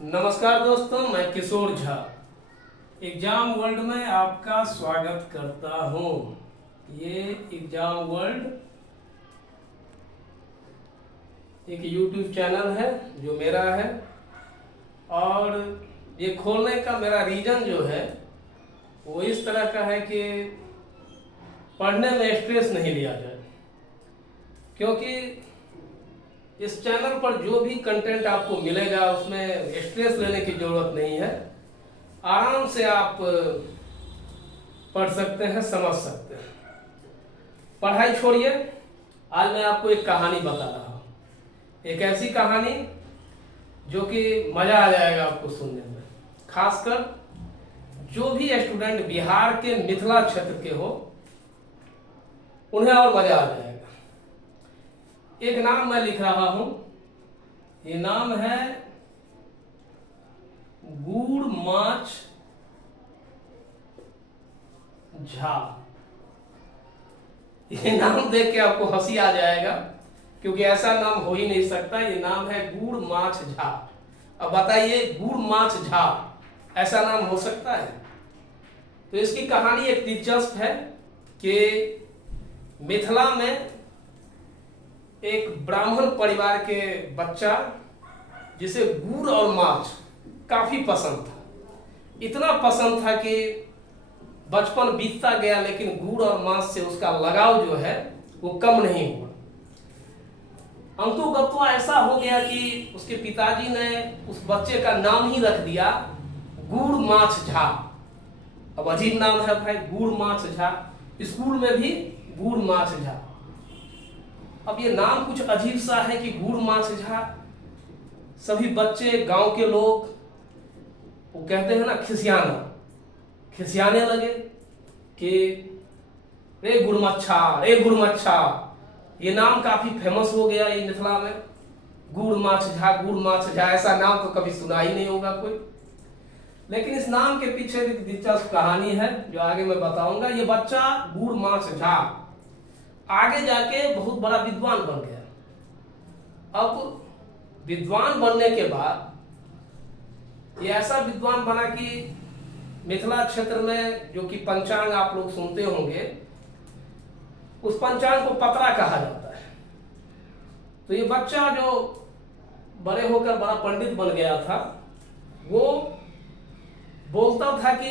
नमस्कार दोस्तों, मैं किशोर झा एग्जाम वर्ल्ड में आपका स्वागत करता हूँ। ये एग्जाम वर्ल्ड एक यूट्यूब चैनल है जो मेरा है, और ये खोलने का मेरा रीज़न जो है वो इस तरह का है कि पढ़ने में स्ट्रेस नहीं लिया जाए। क्योंकि इस चैनल पर जो भी कंटेंट आपको मिलेगा उसमें स्ट्रेस लेने की ज़रूरत नहीं है। आराम से आप पढ़ सकते हैं, समझ सकते हैं। पढ़ाई छोड़िए, आज मैं आपको एक कहानी बता रहा हूँ। एक ऐसी कहानी जो कि मज़ा आ जाएगा आपको सुनने में। खासकर जो भी स्टूडेंट बिहार के मिथिला क्षेत्र के हो उन्हें और मज़ा आ जाएगा। एक नाम मैं लिख रहा हूं, ये नाम है गुड़ माछ झा। ये नाम देख के आपको हंसी आ जाएगा क्योंकि ऐसा नाम हो ही नहीं सकता। ये नाम है गुड़ माछ झा। अब बताइए, गुड़ माछ झा ऐसा नाम हो सकता है? तो इसकी कहानी एक दिलचस्प है कि मिथिला में एक ब्राह्मण परिवार के बच्चा जिसे गुड़ और माछ काफ़ी पसंद था। इतना पसंद था कि बचपन बीतता गया लेकिन गुड़ और माछ से उसका लगाव जो है वो कम नहीं हुआ। अंतुगत्वा ऐसा हो गया कि उसके पिताजी ने उस बच्चे का नाम ही रख दिया गुड़ माछ झा। अब अजीब नाम है भाई, गुड़ माछ झा। स्कूल में भी गुड़ माछ झा। अब ये नाम कुछ अजीब सा है कि गुड़ माछ झा। सभी बच्चे, गांव के लोग, वो कहते हैं ना खिसियाने लगे कि रे गुड़मच्छा, रे गुड़मच्छा। ये नाम काफी फेमस हो गया ये मिथिला में। गुड़ माछ झा, गुड़ माछ झा, ऐसा नाम तो कभी सुना ही नहीं होगा कोई। लेकिन इस नाम के पीछे एक दिलचस्प कहानी है जो आगे मैं बताऊंगा। ये बच्चा गुड़ माछ झा आगे जाके बहुत बड़ा विद्वान बन गया। अब विद्वान बनने के बाद ये ऐसा विद्वान बना कि मिथिला क्षेत्र में जो कि पंचांग आप लोग सुनते होंगे, उस पंचांग को पतरा कहा जाता है। तो ये बच्चा जो बड़े होकर बड़ा पंडित बन गया था, वो बोलता था कि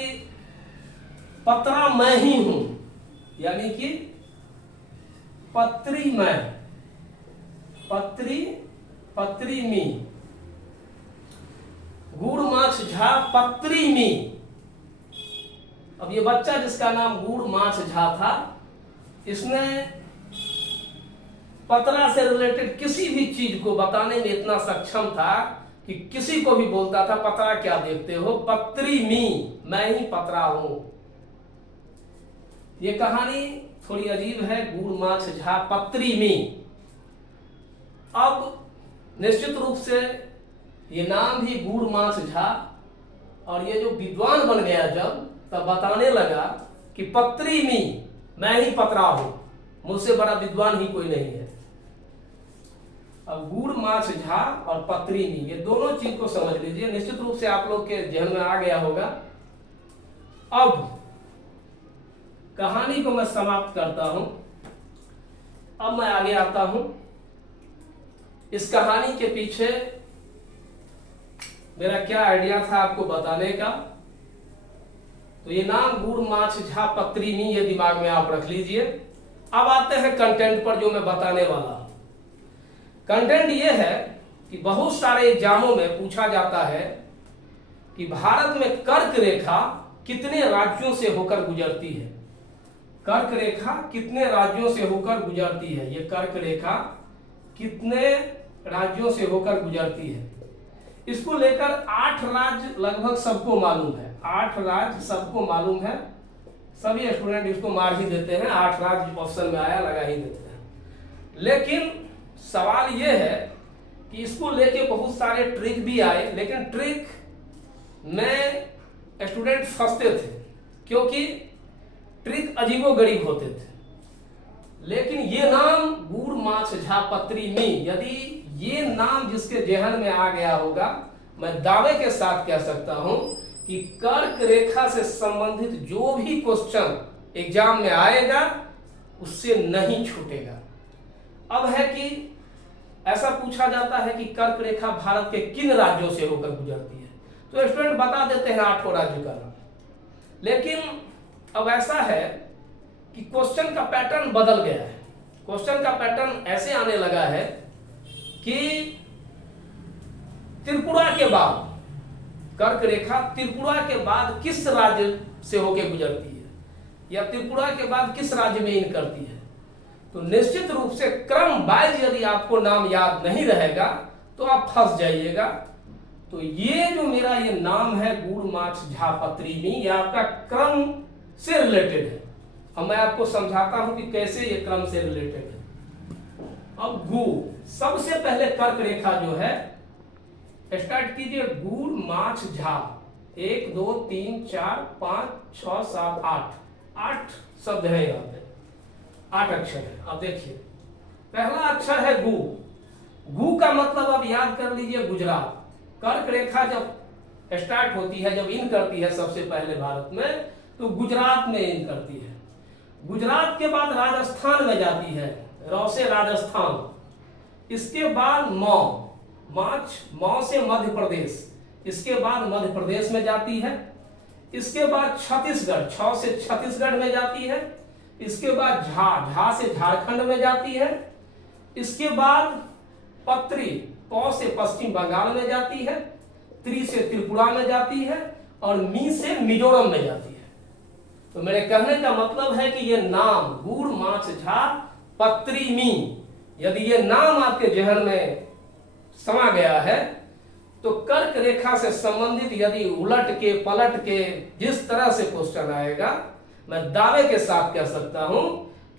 पतरा मैं ही हूं, यानी कि पत्री मैं, पत्री मी, गुड़ माछ झा पत्री मी। अब ये बच्चा जिसका नाम गुड़ माछ झा था, इसने पतरा से रिलेटेड किसी भी चीज को बताने में इतना सक्षम था कि किसी को भी बोलता था पतरा क्या देखते हो, पत्री मी, मैं ही पतरा हूं। ये कहानी थोड़ी अजीब है, गुड़ माछ झा पत्री में। अब निश्चित रूप से ये नाम भी गुड़ माछ झा, और ये जो विद्वान बन गया जब, तब बताने लगा कि पत्री में, मैं ही पतरा हूं, मुझसे बड़ा विद्वान ही कोई नहीं है। अब गुड़ माछ झा और पत्री में, ये दोनों चीज को समझ लीजिए। निश्चित रूप से आप लोग के ध्यान में आ गया होगा। अब कहानी को मैं समाप्त करता हूं। अब मैं आगे आता हूं। इस कहानी के पीछे मेरा क्या आइडिया था आपको बताने का। तो ये नाम गुड़ माछ झा पत्री मी, ये दिमाग में आप रख लीजिए। अब आते हैं कंटेंट पर जो मैं बताने वाला हूं। कंटेंट ये है कि बहुत सारे एग्जामों में पूछा जाता है कि भारत में कर्क रेखा कितने राज्यों से होकर गुजरती है। कर्क रेखा कितने राज्यों से होकर गुजरती है? ये कर्क रेखा कितने राज्यों से होकर गुजरती है? इसको लेकर 8 राज्य लगभग सबको मालूम है। 8 राज्य सबको मालूम है। सभी स्टूडेंट इसको मार ही देते हैं। 8 राज्य ऑप्शन में आया, लगा ही देते हैं। लेकिन सवाल यह है कि इसको लेके बहुत सारे ट्रिक भी आए, लेकिन ट्रिक में स्टूडेंट फंसते थे क्योंकि ट्रिक अजीबोगरीब होते थे। लेकिन ये नाम गुड़ माछ झा पत्री मी, यदि ये नाम जिसके जहन में आ गया होगा मैं दावे के साथ कह सकता हूं कि कर्क रेखा से संबंधित जो भी क्वेश्चन एग्जाम में आएगा उससे नहीं छूटेगा। अब है कि ऐसा पूछा जाता है कि कर्क रेखा भारत के किन राज्यों से होकर गुजरती है, तो स्टूडेंट बता देते हैं 8 राज्य का नाम। लेकिन अब ऐसा है कि क्वेश्चन का पैटर्न बदल गया है। क्वेश्चन का पैटर्न ऐसे आने लगा है कि त्रिपुरा के बाद, कर्क रेखा त्रिपुरा के बाद किस राज्य से होकर गुजरती है या त्रिपुरा के बाद किस राज्य में इन करती है, तो निश्चित रूप से क्रम वाइज यदि आपको नाम याद नहीं रहेगा तो आप फंस जाइएगा। तो ये जो मेरा ये नाम है गुड़ माछ झा पत्रीनी, ये आपका क्रम से रिलेटेड है। अब मैं आपको समझाता हूं कि कैसे ये क्रम से रिलेटेड है। अब गु सबसे पहले कर्क रेखा जो है, स्टार्ट कीजिए गुड़ माछ झा, 1 2 3 4 5 6 7 8 शब्द है यहाँ पे, 8 अक्षर है। अब देखिए पहला अक्षर है गु। गु का मतलब अब याद कर लीजिए गुजरात। कर्क रेखा जब स्टार्ट होती है, जब इन करती है सबसे पहले भारत में, तो गुजरात में इन करती है। गुजरात के बाद राजस्थान में जाती है, रौ से राजस्थान। इसके बाद मौ, माछ मौ से मध्य प्रदेश, इसके बाद मध्य प्रदेश में जाती है। इसके बाद छत्तीसगढ़, छ से छत्तीसगढ़ में जाती है। इसके बाद झा, झा से झारखंड में जाती है। इसके बाद पत्री, पौ से पश्चिम बंगाल में जाती है। त्रि से त्रिपुरा में जाती है और मी से मिजोरम में जाती है। तो मेरे कहने का मतलब है कि ये नाम गुड़ माछ झा पत्री मी, यदि ये नाम आपके जहन में समा गया है तो कर्क रेखा से संबंधित यदि उलट के पलट के जिस तरह से क्वेश्चन आएगा, मैं दावे के साथ कह सकता हूं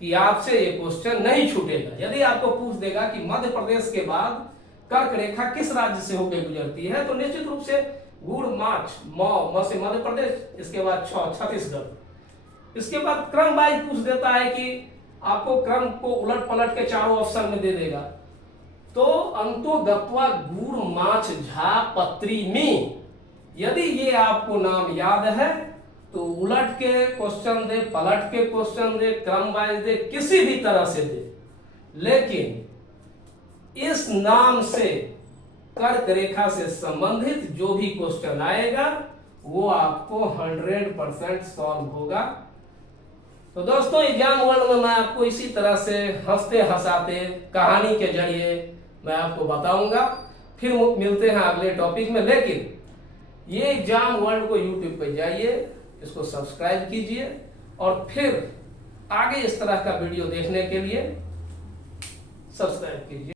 कि आपसे ये क्वेश्चन नहीं छूटेगा। यदि आपको पूछ देगा कि मध्य प्रदेश के बाद कर्क रेखा किस राज्य से होकर गुजरती है, तो निश्चित रूप से गुड़ माछ मौ से मध्य प्रदेश, इसके बाद छत्तीसगढ़। इसके बाद क्रम वाइज पूछ देता है कि आपको क्रम को उलट पलट के चारों ऑप्शन में दे देगा, तो अंतो गत्वा गुड़ माछ झा पत्री मी, यदि ये आपको नाम याद है तो उलट के क्वेश्चन दे, पलट के क्वेश्चन दे, क्रम वाइज दे, किसी भी तरह से दे, लेकिन इस नाम से कर्क रेखा से संबंधित जो भी क्वेश्चन आएगा वो आपको 100% सॉल्व होगा। तो दोस्तों एग्जाम वर्ल्ड में मैं आपको इसी तरह से हंसते हंसाते कहानी के जरिए मैं आपको बताऊंगा। फिर मिलते हैं अगले टॉपिक में। लेकिन ये एग्जाम वर्ल्ड को यूट्यूब पे जाइए, इसको सब्सक्राइब कीजिए और फिर आगे इस तरह का वीडियो देखने के लिए सब्सक्राइब कीजिए।